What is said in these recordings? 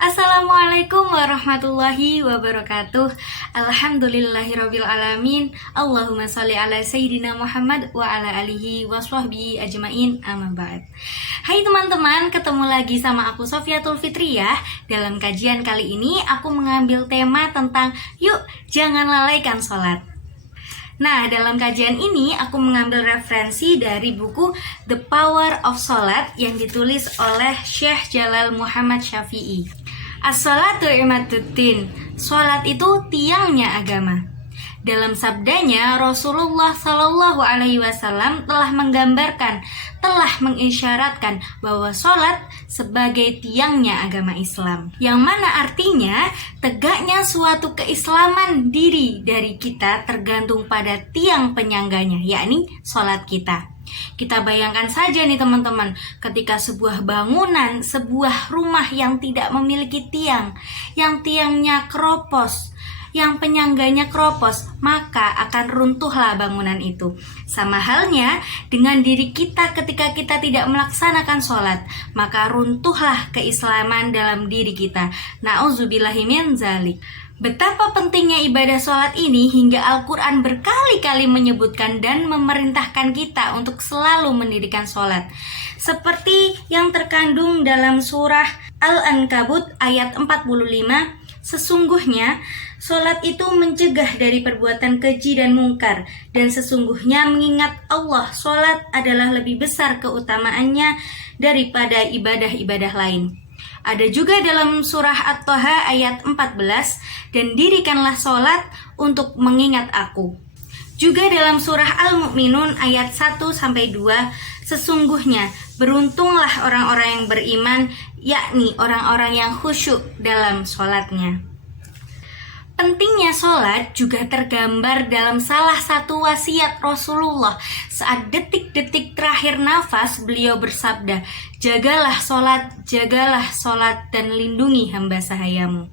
Assalamualaikum warahmatullahi wabarakatuh. Alhamdulillahirabbil alamin. Allahumma shalli ala sayyidina Muhammad wa ala alihi waswahbihi ajmain. Amma ba'd. Hai teman-teman, ketemu lagi sama aku Sofiatul Fitriyah. Dalam kajian kali ini aku mengambil tema tentang yuk jangan lalaikan sholat. Nah, dalam kajian ini aku mengambil referensi dari buku The Power of Salat yang ditulis oleh Syekh Jalal Muhammad Syafi'i. As-sholatu imaduddin, sholat itu tiangnya agama. Dalam sabdanya, Rasulullah Shallallahu Alaihi Wasallam telah menggambarkan, telah mengisyaratkan bahwa sholat sebagai tiangnya agama Islam. Yang mana artinya tegaknya suatu keislaman diri dari kita tergantung pada tiang penyangganya, yakni sholat kita. Kita bayangkan saja nih teman-teman, ketika sebuah bangunan, sebuah rumah yang tidak memiliki tiang, yang tiangnya keropos, yang penyangganya keropos, maka akan runtuhlah bangunan itu. Sama halnya dengan diri kita ketika kita tidak melaksanakan sholat, maka runtuhlah keislaman dalam diri kita. Na'udzubillahi min dzalik. Betapa pentingnya ibadah sholat ini hingga Al-Quran berkali-kali menyebutkan dan memerintahkan kita untuk selalu mendirikan sholat. Seperti yang terkandung dalam surah Al-Ankabut ayat 45, sesungguhnya sholat itu mencegah dari perbuatan keji dan mungkar, dan sesungguhnya mengingat Allah, sholat adalah lebih besar keutamaannya daripada ibadah-ibadah lain. Ada juga dalam surah At-Taha ayat 14, dan dirikanlah sholat untuk mengingat aku. Juga dalam surah Al-Mu'minun ayat 1-2, sesungguhnya beruntunglah orang-orang yang beriman, yakni orang-orang yang khusyuk dalam sholatnya. Pentingnya sholat juga tergambar dalam salah satu wasiat Rasulullah. Saat detik-detik terakhir nafas, beliau bersabda, jagalah sholat, dan lindungi hamba sahayamu.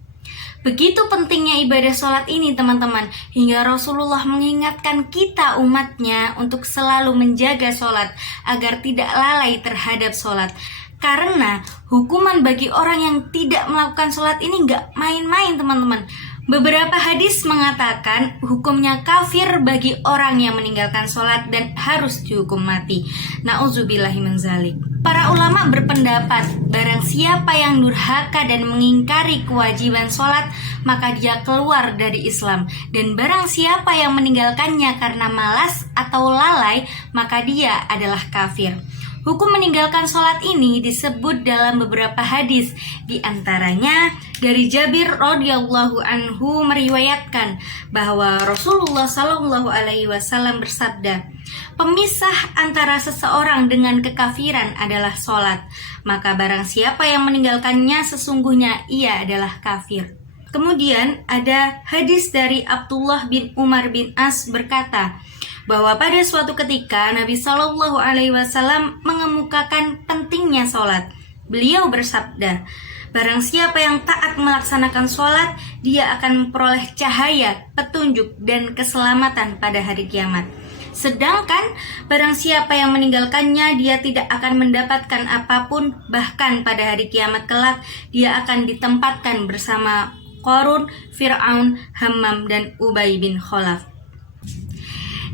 Begitu pentingnya ibadah sholat ini teman-teman, hingga Rasulullah mengingatkan kita umatnya untuk selalu menjaga sholat, agar tidak lalai terhadap sholat. Karena hukuman bagi orang yang tidak melakukan sholat ini gak main-main teman-teman. Beberapa hadis mengatakan hukumnya kafir bagi orang yang meninggalkan sholat dan harus dihukum mati. Na'udzubillahi min dzalik. Para ulama berpendapat, barang siapa yang durhaka dan mengingkari kewajiban sholat, maka dia keluar dari Islam. Dan barang siapa yang meninggalkannya karena malas atau lalai, maka dia adalah kafir. Hukum meninggalkan sholat ini disebut dalam beberapa hadis. Di antaranya dari Jabir radhiyallahu anhu meriwayatkan bahwa Rasulullah Shallallahu Alaihi Wasallam bersabda, pemisah antara seseorang dengan kekafiran adalah sholat. Maka barang siapa yang meninggalkannya sesungguhnya ia adalah kafir. Kemudian ada hadis dari Abdullah bin Umar bin As berkata, bahwa pada suatu ketika Nabi Shallallahu Alaihi Wasallam mengemukakan pentingnya sholat. Beliau bersabda, barang siapa yang taat melaksanakan sholat, dia akan memperoleh cahaya, petunjuk, dan keselamatan pada hari kiamat. Sedangkan barang siapa yang meninggalkannya, dia tidak akan mendapatkan apapun, bahkan pada hari kiamat kelak, dia akan ditempatkan bersama Qarun, Fir'aun, Hammam, dan Ubay bin Khalaf.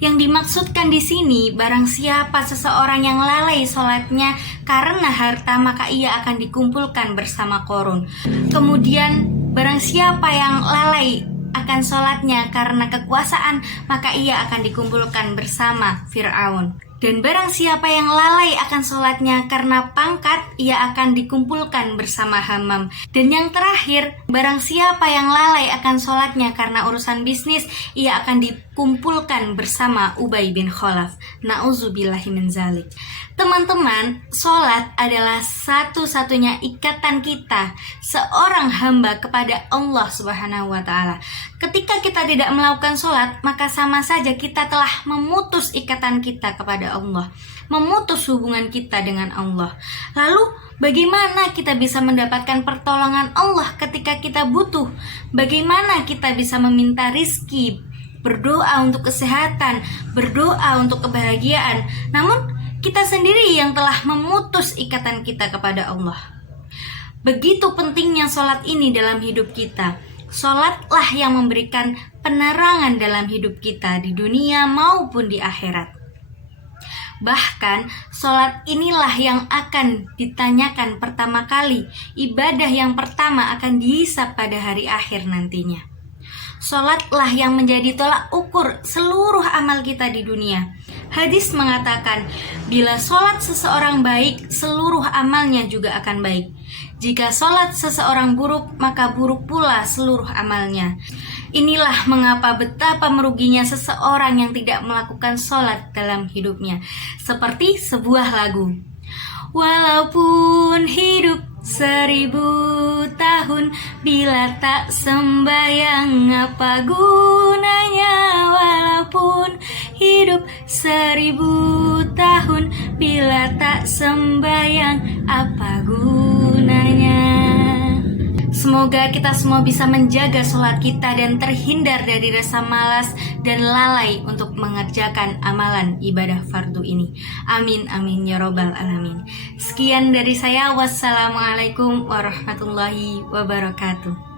Yang dimaksudkan di sini, barang siapa seseorang yang lalai sholatnya karena harta, maka ia akan dikumpulkan bersama Qarun. Kemudian, barang siapa yang lalai akan sholatnya karena kekuasaan, maka ia akan dikumpulkan bersama Fir'aun. Dan barang siapa yang lalai akan sholatnya karena pangkat, ia akan dikumpulkan bersama Hammam. Dan yang terakhir, barang siapa yang lalai akan sholatnya karena urusan bisnis, ia akan dikumpulkan bersama Ubay bin Khalaf. Na'udzubillahi min dzalik. Teman-teman, sholat adalah satu-satunya ikatan kita, seorang hamba kepada Allah Subhanahu wa Ta'ala. Ketika kita tidak melakukan sholat, maka sama saja kita telah memutus ikatan kita kepada Allah, memutus hubungan kita dengan Allah. Lalu, bagaimana kita bisa mendapatkan pertolongan Allah ketika kita butuh? Bagaimana kita bisa meminta rizki, berdoa untuk kesehatan, berdoa untuk kebahagiaan? Namun, kita sendiri yang telah memutus ikatan kita kepada Allah. Begitu pentingnya sholat ini dalam hidup kita. Sholatlah yang memberikan penerangan dalam hidup kita di dunia maupun di akhirat. Bahkan, sholat inilah yang akan ditanyakan pertama kali. Ibadah yang pertama akan dihisab pada hari akhir nantinya. Sholatlah yang menjadi tolak ukur seluruh amal kita di dunia. Hadis mengatakan, bila sholat seseorang baik, seluruh amalnya juga akan baik. Jika sholat seseorang buruk, maka buruk pula seluruh amalnya. Inilah mengapa betapa meruginya seseorang yang tidak melakukan sholat dalam hidupnya. Seperti sebuah lagu. Walaupun hidup 1000 tahun, bila tak sembayang apa gunanya? Walaupun hidup 1000 tahun, bila tak sembayang apa gunanya? Semoga kita semua bisa menjaga sholat kita dan terhindar dari rasa malas dan lalai untuk mengerjakan amalan ibadah fardu ini. Amin amin ya robbal alamin. Sekian dari saya. Wassalamualaikum warahmatullahi wabarakatuh.